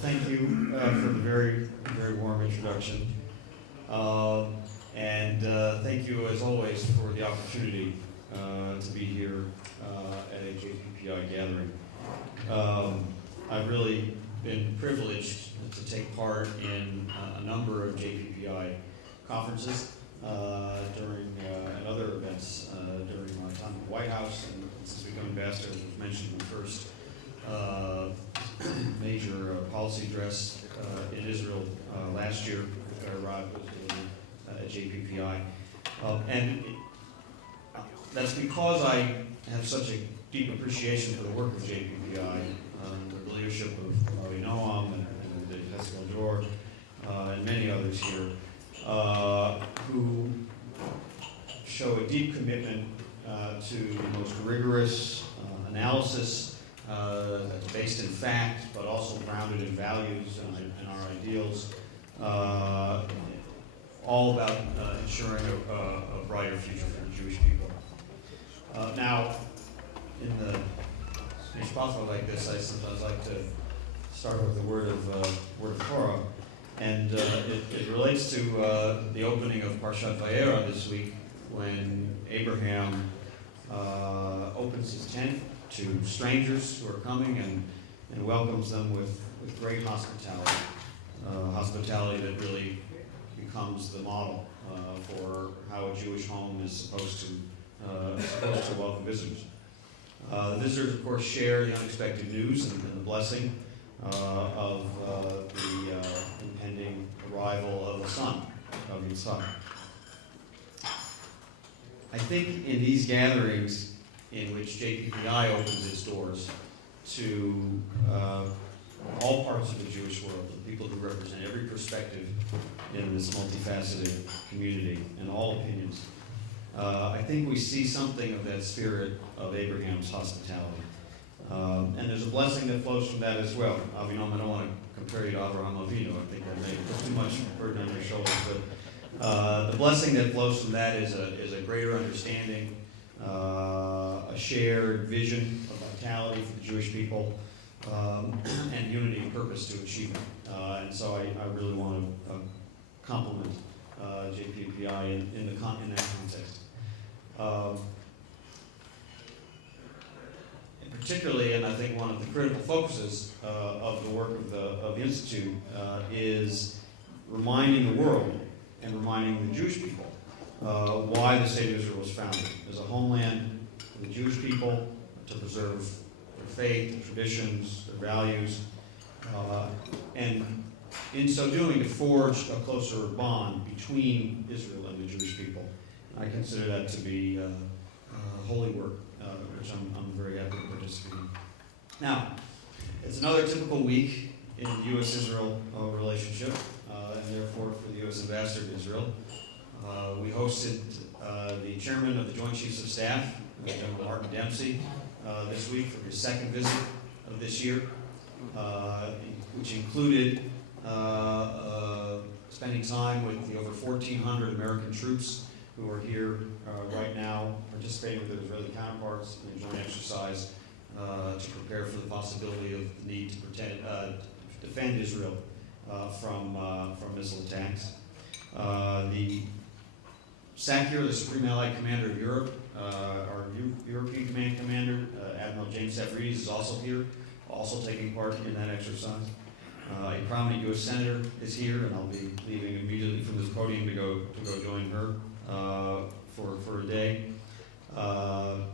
Thank you for the very, very warm introduction. Thank you, as always, for the opportunity to be here at a JPPI gathering. I've really been privileged to take part in a number of JPPI conferences and other events during my time at the White House, and since becoming ambassador, as was mentioned, the first major policy address in Israel last year after I arrived at JPPI. That's because I have such a deep appreciation for the work of JPPI, the leadership of Avi Noam and Haskell George, and many others here, who show a deep commitment to the most rigorous analysis that's based in fact, but also grounded in values and our ideals, all about ensuring a brighter future for the Jewish people. Now, in the mishpacha like this, I sometimes like to start with the word of Torah, and it relates to the opening of Parshat Vayera this week, when Abraham opens his tent to strangers who are coming and welcomes them with great hospitality, hospitality that really becomes the model for how a Jewish home is supposed to welcome visitors. The visitors, of course, share the unexpected news and the blessing of the impending arrival of the son, of Yitzhak. I think in these gatherings in which JPPI opens its doors to all parts of the Jewish world, the people who represent every perspective in this multifaceted community and all opinions, I think we see something of that spirit of Abraham's hospitality. And there's a blessing that flows from that as well. I don't want to compare you to Avraham Avinu. I think I may put too much burden on your shoulders. But the blessing that flows from that is a greater understanding, a shared vision of vitality for the Jewish people, and unity of purpose to achieve it. And so I really want to compliment JPPI in that context. Particularly, and I think one of the critical focuses of the work of the Institute is reminding the world and reminding the Jewish people why the State of Israel was founded as a homeland for the Jewish people, to preserve their faith, their traditions, their values, and in so doing to forge a closer bond between Israel and the Jewish people. I consider that to be holy work, which I'm very happy to participate in. Now, it's another typical week in the U.S.-Israel relationship, and therefore for the U.S. Ambassador to Israel. We hosted the chairman of the Joint Chiefs of Staff, General Martin Dempsey, this week for his second visit of this year, which included spending time with the over 1,400 American troops who are here right now, participating with their Israeli counterparts in a joint exercise to prepare for the possibility of the need to defend Israel from missile attacks. The SACIR, the Supreme Allied Commander of Europe, our European Command Commander, Admiral James Safrides, is also here, also taking part in that exercise. A prominent U.S. Senator is here, and I'll be leaving immediately from this podium to go join her for a day.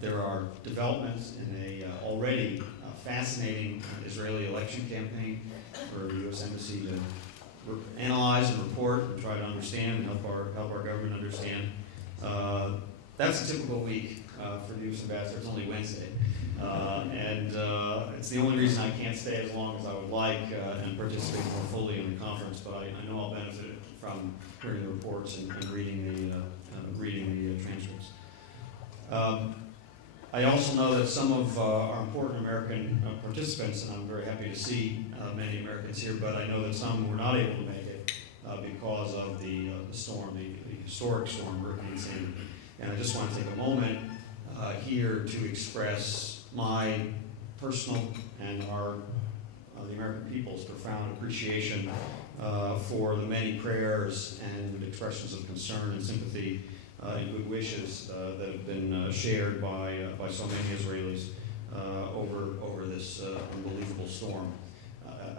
There are developments in a already fascinating Israeli election campaign for the U.S. Embassy to analyze and report and try to understand and help our government understand. That's a typical week for the U.S. Ambassador. It's only Wednesday. It's the only reason I can't stay as long as I would like and participate more fully in the conference, but I know I'll benefit from hearing the reports and reading the transcripts. I also know that some of our important American participants, and I'm very happy to see many Americans here, but I know that some were not able to make it because of the storm, the historic storm, Hurricane Sandy. And I just want to take a moment here to express my personal and our the American people's profound appreciation for the many prayers and expressions of concern and sympathy and good wishes that have been shared by so many Israelis over this unbelievable storm.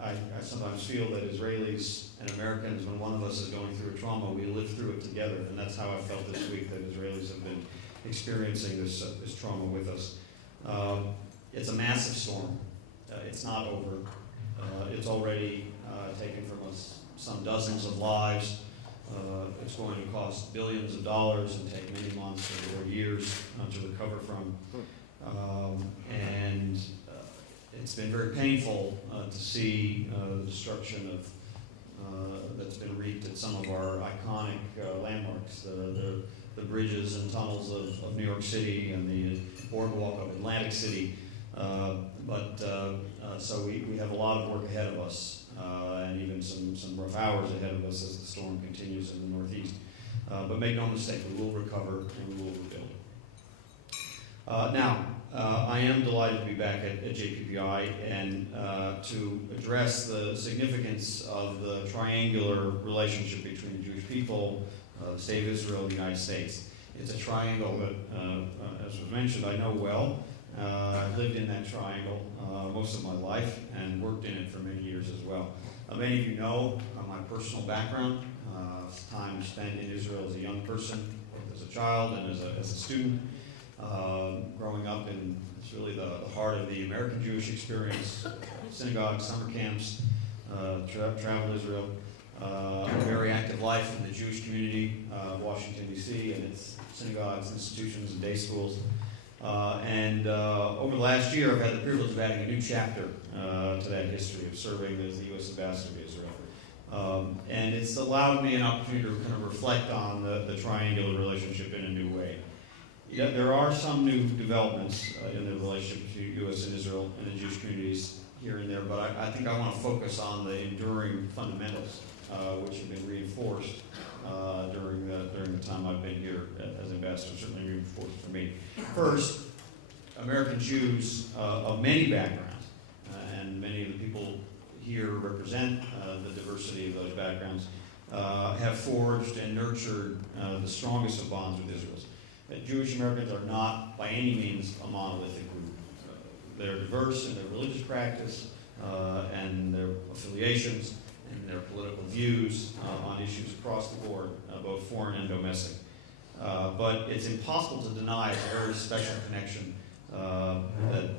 I sometimes feel that Israelis and Americans, when one of us is going through a trauma, we live through it together, and that's how I felt this week, that Israelis have been experiencing this trauma with us. It's a massive storm. It's not over. It's already taken from us some dozens of lives. It's going to cost billions of dollars and take many months or years to recover from. And it's been very painful to see the destruction of that's been wreaked at some of our iconic landmarks, the bridges and tunnels of New York City and the boardwalk of Atlantic City. So we have a lot of work ahead of us, and even some rough hours ahead of us as the storm continues in the Northeast. But make no mistake, we will recover and we will rebuild. Now, I am delighted to be back at JPPI and to address the significance of the triangular relationship between the Jewish people, the State of Israel, and the United States. It's a triangle that, as was mentioned, I know well. I've lived in that triangle most of my life and worked in it for many years as well. Many of you know my personal background, time spent in Israel as a young person, both as a child and as a student. Growing up in, it's really the heart of the American Jewish experience, synagogues, summer camps, travel to Israel, a very active life in the Jewish community, Washington, D.C., and its synagogues, institutions, and day schools. And over the last year, I've had the privilege of adding a new chapter to that history of serving as the U.S. Ambassador to Israel. And it's allowed me an opportunity to kind of reflect on the triangular relationship in a new way. Yeah, there are some new developments in the relationship between U.S. and Israel and the Jewish communities here and there, but I think I want to focus on the enduring fundamentals which have been reinforced during the time I've been here as ambassador, certainly reinforced for me. First, American Jews of many backgrounds, and many of the people here represent the diversity of those backgrounds, have forged and nurtured the strongest of bonds with Israel. Jewish Americans are not by any means a monolithic group. They're diverse in their religious practice and their affiliations and their political views on issues across the board, both foreign and domestic. But it's impossible to deny a very special connection that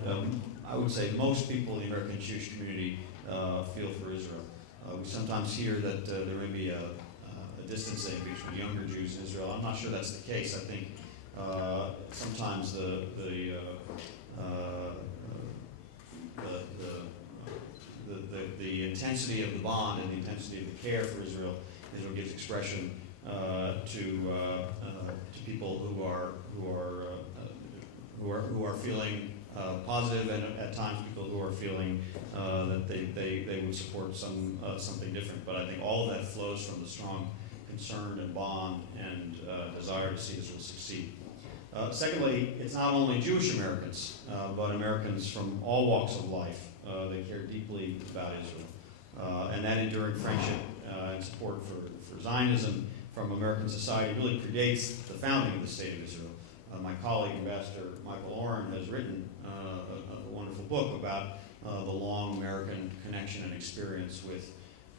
I would say most people in the American Jewish community feel for Israel. We sometimes hear that there may be a distancing between younger Jews and Israel. I'm not sure that's the case. I think sometimes the intensity of the bond and the intensity of the care for Israel gives expression to people who are feeling positive, and at times people who are feeling that they would support something different. But I think all of that flows from the strong concern and bond and desire to see Israel succeed. Secondly, it's not only Jewish Americans, but Americans from all walks of life. They care deeply about Israel. And that enduring friendship and support for Zionism from American society really predates the founding of the State of Israel. My colleague, Ambassador Michael Oren, has written a wonderful book about the long American connection and experience with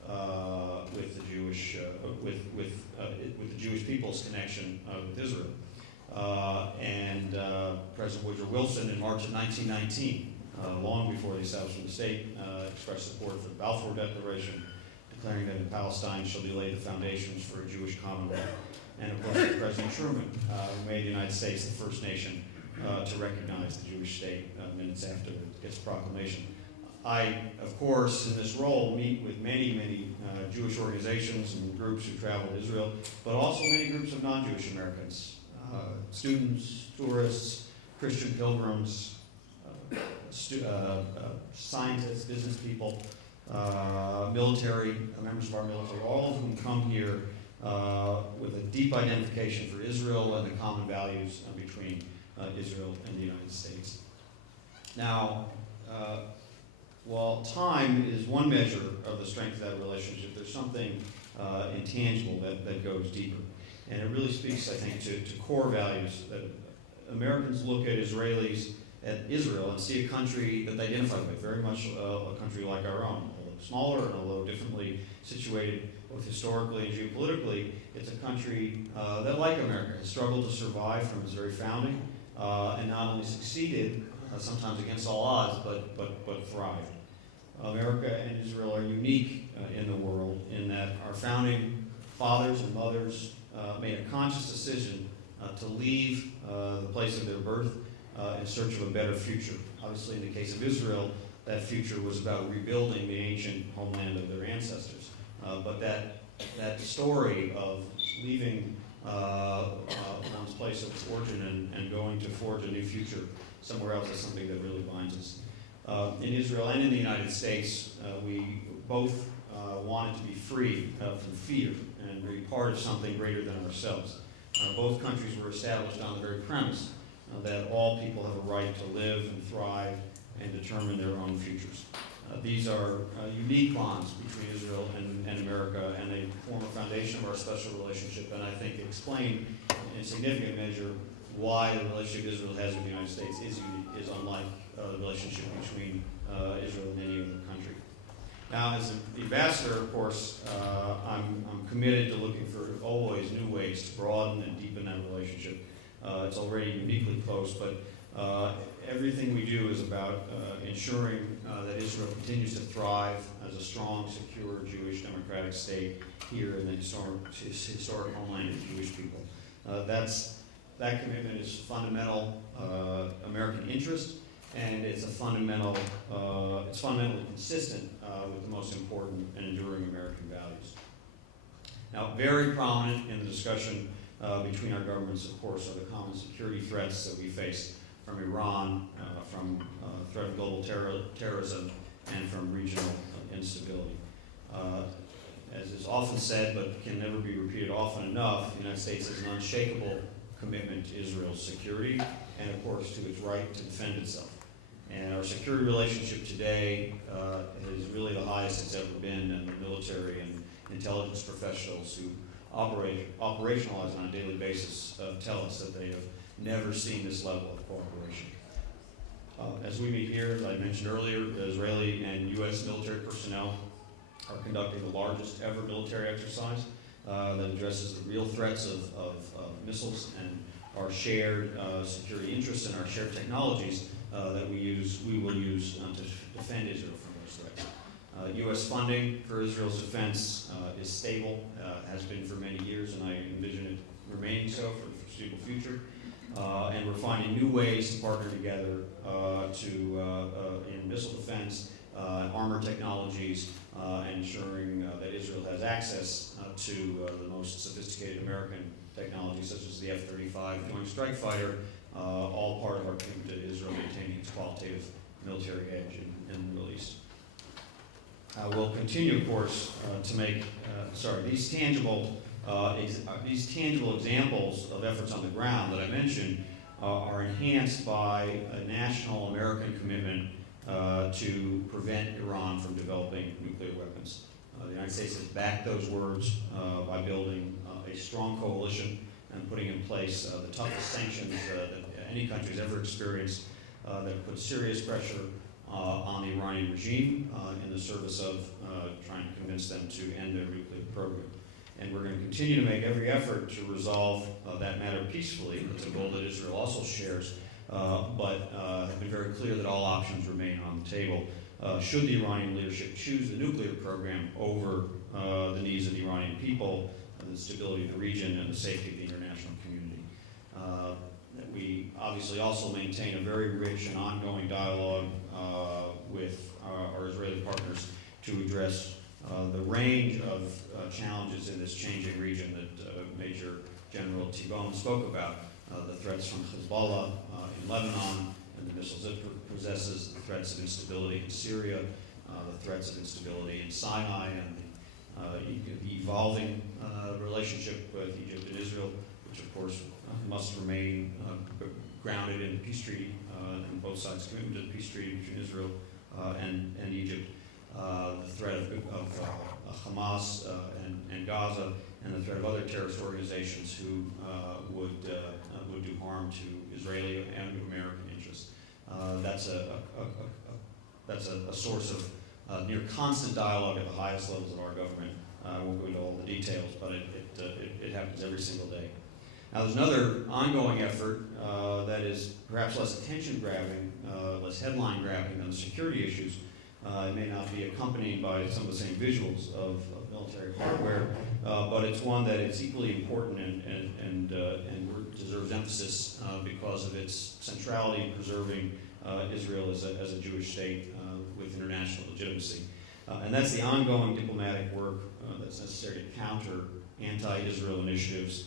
the Jewish people's connection with Israel. And President Woodrow Wilson, in March of 1919, long before the establishment of the state, expressed support for the Balfour Declaration, declaring that in Palestine shall be laid the foundations for a Jewish commonwealth. And of course, President Truman, who made the United States the first nation to recognize the Jewish state minutes after its proclamation. I, of course, in this role, meet with many Jewish organizations and groups who travel to Israel, but also many groups of non-Jewish Americans, students, tourists, Christian pilgrims, scientists, business people, military, members of our military, all of whom come here with a deep identification for Israel and the common values between Israel and the United States. Now, while time is one measure of the strength of that relationship, there's something intangible that goes deeper. And it really speaks, I think, to core values that Americans look at Israelis, at Israel, and see a country that they identify with, very much a country like our own, although smaller and although differently situated both historically and geopolitically. It's a country that, like America, has struggled to survive from its very founding, and not only succeeded, sometimes against all odds, but thrived. America and Israel are unique in the world in that our founding fathers and mothers made a conscious decision to leave the place of their birth in search of a better future. Obviously, in the case of Israel, that future was about rebuilding the ancient homeland of their ancestors. But that story of leaving one's place of origin and going to forge a new future somewhere else is something that really binds us. In Israel and in the United States, we both wanted to be free from fear and be part of something greater than ourselves. Both countries were established on the very premise that all people have a right to live and thrive and determine their own futures. These are unique bonds between Israel and America, and they form a foundation of our special relationship, and I think explain in significant measure why the relationship Israel has with the United States is unique, is unlike the relationship between Israel and any other country. Now, as an ambassador, of course, I'm committed to looking for always new ways to broaden and deepen that relationship. It's already uniquely close, but everything we do is about ensuring that Israel continues to thrive as a strong, secure, Jewish, democratic state here in the historic homeland of Jewish people. That commitment is fundamental American interest, and it's fundamentally consistent with the most important and enduring American values. Now, very prominent in the discussion between our governments, of course, are the common security threats that we face from Iran, from threat of global terrorism, and from regional instability. As is often said, but can never be repeated often enough, the United States has an unshakable commitment to Israel's security and, of course, to its right to defend itself. And our security relationship today is really the highest it's ever been, and the military and intelligence professionals who operationalize on a daily basis tell us that they have never seen this level of cooperation. As we meet here, as I mentioned earlier, the Israeli and U.S. military personnel are conducting the largest ever military exercise that addresses the real threats of missiles and our shared security interests and our shared technologies that we will use to defend Israel from those threats. U.S. funding for Israel's defense is stable, has been for many years, and I envision it remaining so for the foreseeable future. And we're finding new ways to partner together in missile defense, armor technologies, and ensuring that Israel has access to the most sophisticated American technologies, such as the F-35 Joint Strike Fighter, all part of our commitment to Israel maintaining its qualitative military edge in the Middle East. We'll continue, of course, to make these tangible examples of efforts on the ground that I mentioned are enhanced by a national American commitment to prevent Iran from developing nuclear weapons. The United States has backed those words by building a strong coalition and putting in place the toughest sanctions that any country has ever experienced that put serious pressure on the Iranian regime in the service of trying to convince them to end their nuclear program. And we're going to continue to make every effort to resolve that matter peacefully. It's a goal that Israel also shares, but have been very clear that all options remain on the table should the Iranian leadership choose the nuclear program over the needs of the Iranian people, the stability of the region, and the safety of the international community. We obviously also maintain a very rich and ongoing dialogue with our Israeli partners to address the range of challenges in this changing region that Major General T-Bone spoke about, the threats from Hezbollah in Lebanon and the missiles it possesses, the threats of instability in Syria, the threats of instability in Sinai, and the evolving relationship with Egypt and Israel, which of course must remain grounded in the peace treaty and both sides' commitment to the peace treaty between Israel and Egypt, the threat of Hamas and Gaza, and the threat of other terrorist organizations who would do harm to Israeli and American interests. That's a source of near constant dialogue at the highest levels of our government. I won't go into all the details, but it happens every single day. Now, there's another ongoing effort that is perhaps less attention-grabbing, less headline-grabbing than the security issues. It may not be accompanied by some of the same visuals of military hardware, but it's one that is equally important and deserves emphasis because of its centrality in preserving Israel as a Jewish state with international legitimacy. And that's the ongoing diplomatic work that's necessary to counter anti-Israel initiatives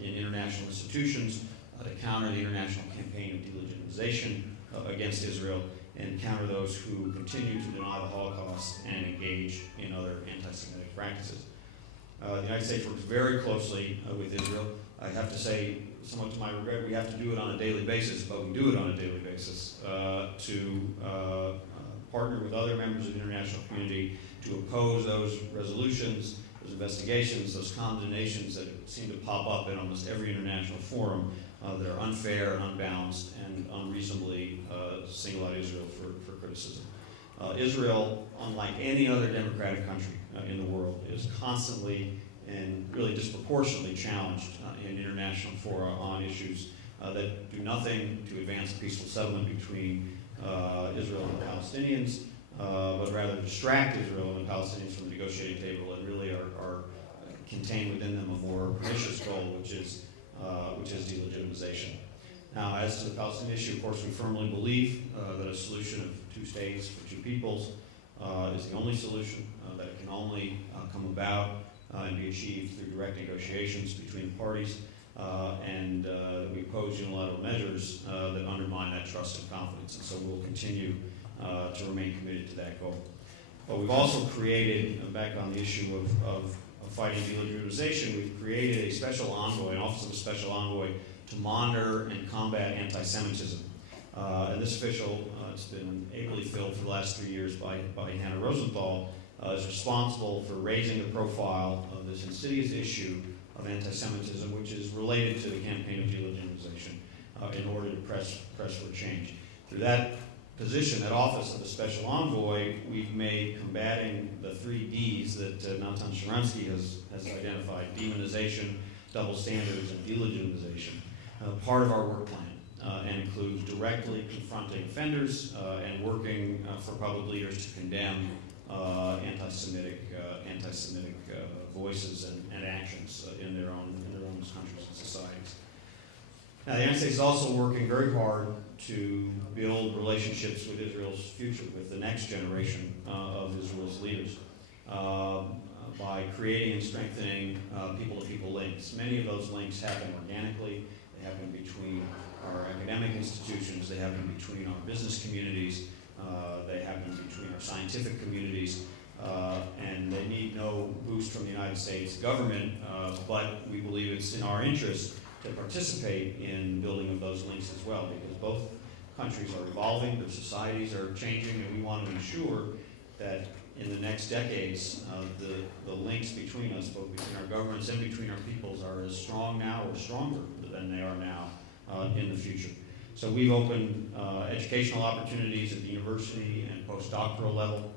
in international institutions, to counter the international campaign of delegitimization against Israel, and counter those who continue to deny the Holocaust and engage in other anti-Semitic practices. The United States works very closely with Israel. I have to say, somewhat to my regret, we have to do it on a daily basis, but we do it on a daily basis to partner with other members of the international community to oppose those resolutions, those investigations, those condemnations that seem to pop up in almost every international forum that are unfair and unbalanced and unreasonably single out Israel for criticism. Israel, unlike any other democratic country in the world, is constantly and really disproportionately challenged in international fora on issues that do nothing to advance a peaceful settlement between Israel and the Palestinians, but rather distract Israel and the Palestinians from the negotiating table and really are contained within them a more pernicious goal, which is delegitimization. Now, as to the Palestinian issue, of course, we firmly believe that a solution of two states for two peoples is the only solution, that it can only come about and be achieved through direct negotiations between the parties, and we oppose unilateral measures that undermine that trust and confidence, and so we'll continue to remain committed to that goal. But we've also created, back on the issue of fighting delegitimization, we've created a special envoy, an office of a special envoy, to monitor and combat anti-Semitism. And this official, it's been ably filled for the last 3 years by Hannah Rosenthal, is responsible for raising the profile of this insidious issue of anti-Semitism, which is related to the campaign of delegitimization, in order to press for change. Through that position, that office of the special envoy, we've made combating the 3 Ds that Natan Sharansky has identified: demonization, double standards, and delegitimization, part of our work plan, and includes directly confronting offenders and working for public leaders to condemn anti-Semitic voices and actions in their own countries and societies. Now, the United States is also working very hard to build relationships with Israel's future, with the next generation of Israel's leaders, by creating and strengthening people-to-people links. Many of those links happen organically. They happen between our academic institutions. They happen between our business communities. They happen between our scientific communities. And they need no boost from the United States government, but we believe it's in our interest to participate in building of those links as well, because both countries are evolving, their societies are changing, and we want to ensure that in the next decades, the links between us, both between our governments and between our peoples, are as strong now or stronger than they are now in the future. So we've opened educational opportunities at the university and postdoctoral level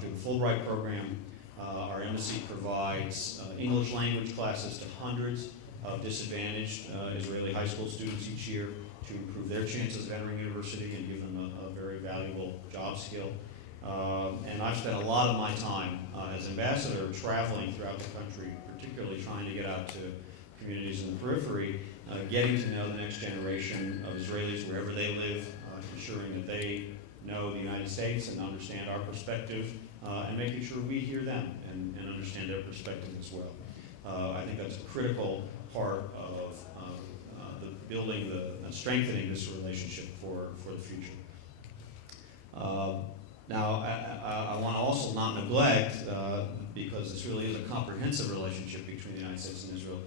through the Fulbright program. Our embassy provides English language classes to hundreds of disadvantaged Israeli high school students each year to improve their chances of entering university and give them a very valuable job skill. And I've spent a lot of my time as ambassador traveling throughout the country, particularly trying to get out to communities in the periphery, getting to know the next generation of Israelis wherever they live, ensuring that they know the United States and understand our perspective, and making sure we hear them and understand their perspective as well. I think that's a critical part of the building and strengthening this relationship for the future. Now, I want to also not neglect, because this really is a comprehensive relationship between the United States and Israel,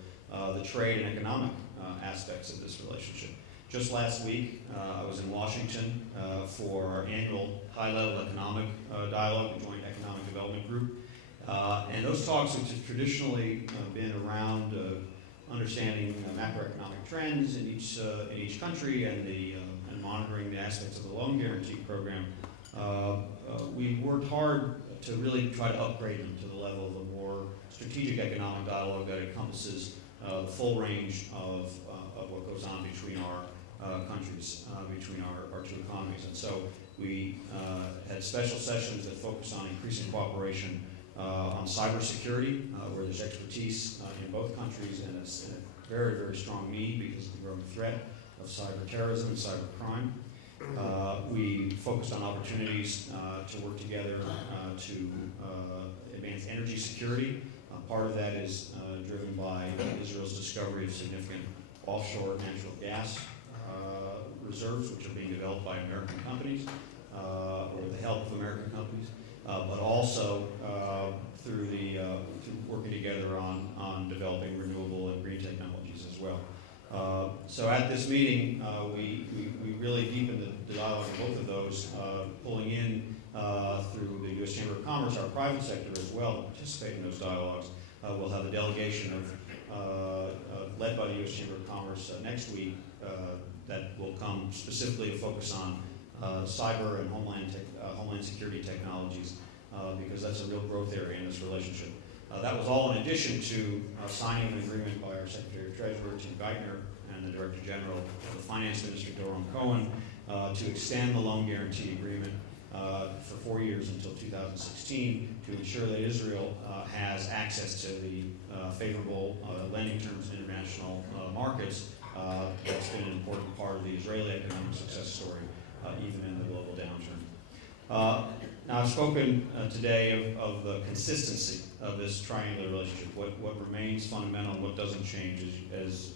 the trade and economic aspects of this relationship. Just last week, I was in Washington for our annual high-level economic dialogue, the Joint Economic Development Group. And those talks, which have traditionally been around understanding macroeconomic trends in each country and monitoring the aspects of the loan guarantee program, we worked hard to really try to upgrade them to the level of a more strategic economic dialogue that encompasses the full range of what goes on between our countries, between our two economies. And so we had special sessions that focused on increasing cooperation on cybersecurity, where there's expertise in both countries and a very, very strong need because of the growing threat of cyber terrorism and cyber crime. We focused on opportunities to work together to advance energy security. Part of that is driven by Israel's discovery of significant offshore natural gas reserves, which are being developed by American companies, or with the help of American companies, but also through working together on developing renewable and green technologies as well. So at this meeting, we really deepened the dialogue on both of those, pulling in through the U.S. Chamber of Commerce, our private sector as well, to participate in those dialogues. We'll have a delegation led by the U.S. Chamber of Commerce next week that will come specifically to focus on cyber and homeland security technologies, because that's a real growth area in this relationship. That was all in addition to signing an agreement by our Secretary of Treasury, Tim Geithner, and the Director General of the Finance Minister, Doron Cohen, to extend the loan guarantee agreement for 4 years until 2016 to ensure that Israel has access to the favorable lending terms in international markets. That's been an important part of the Israeli economic success story, even in the global downturn. Now, I've spoken today of the consistency of this triangular relationship, what remains fundamental and what doesn't change as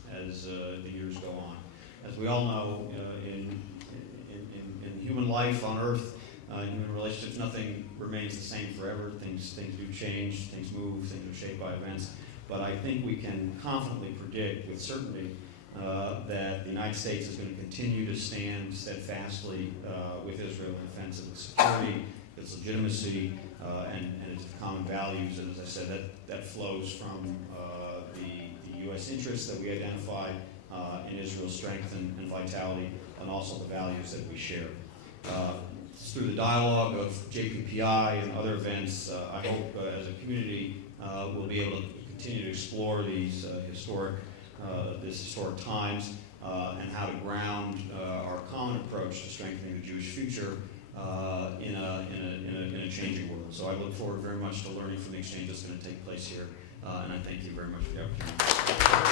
the years go on. As we all know, in human life on Earth, in human relationships, nothing remains the same forever. Things do change, things move, things are shaped by events. But I think we can confidently predict with certainty that the United States is going to continue to stand steadfastly with Israel in defense of its security, its legitimacy, and its common values. And as I said, that flows from the U.S. interests that we identify in Israel's strength and vitality, and also the values that we share. Through the dialogue of JPPI and other events, I hope as a community we'll be able to continue to explore these historic times and how to ground our common approach to strengthening the Jewish future in a changing world. So I look forward very much to learning from the exchange that's going to take place here, and I thank you very much for the opportunity.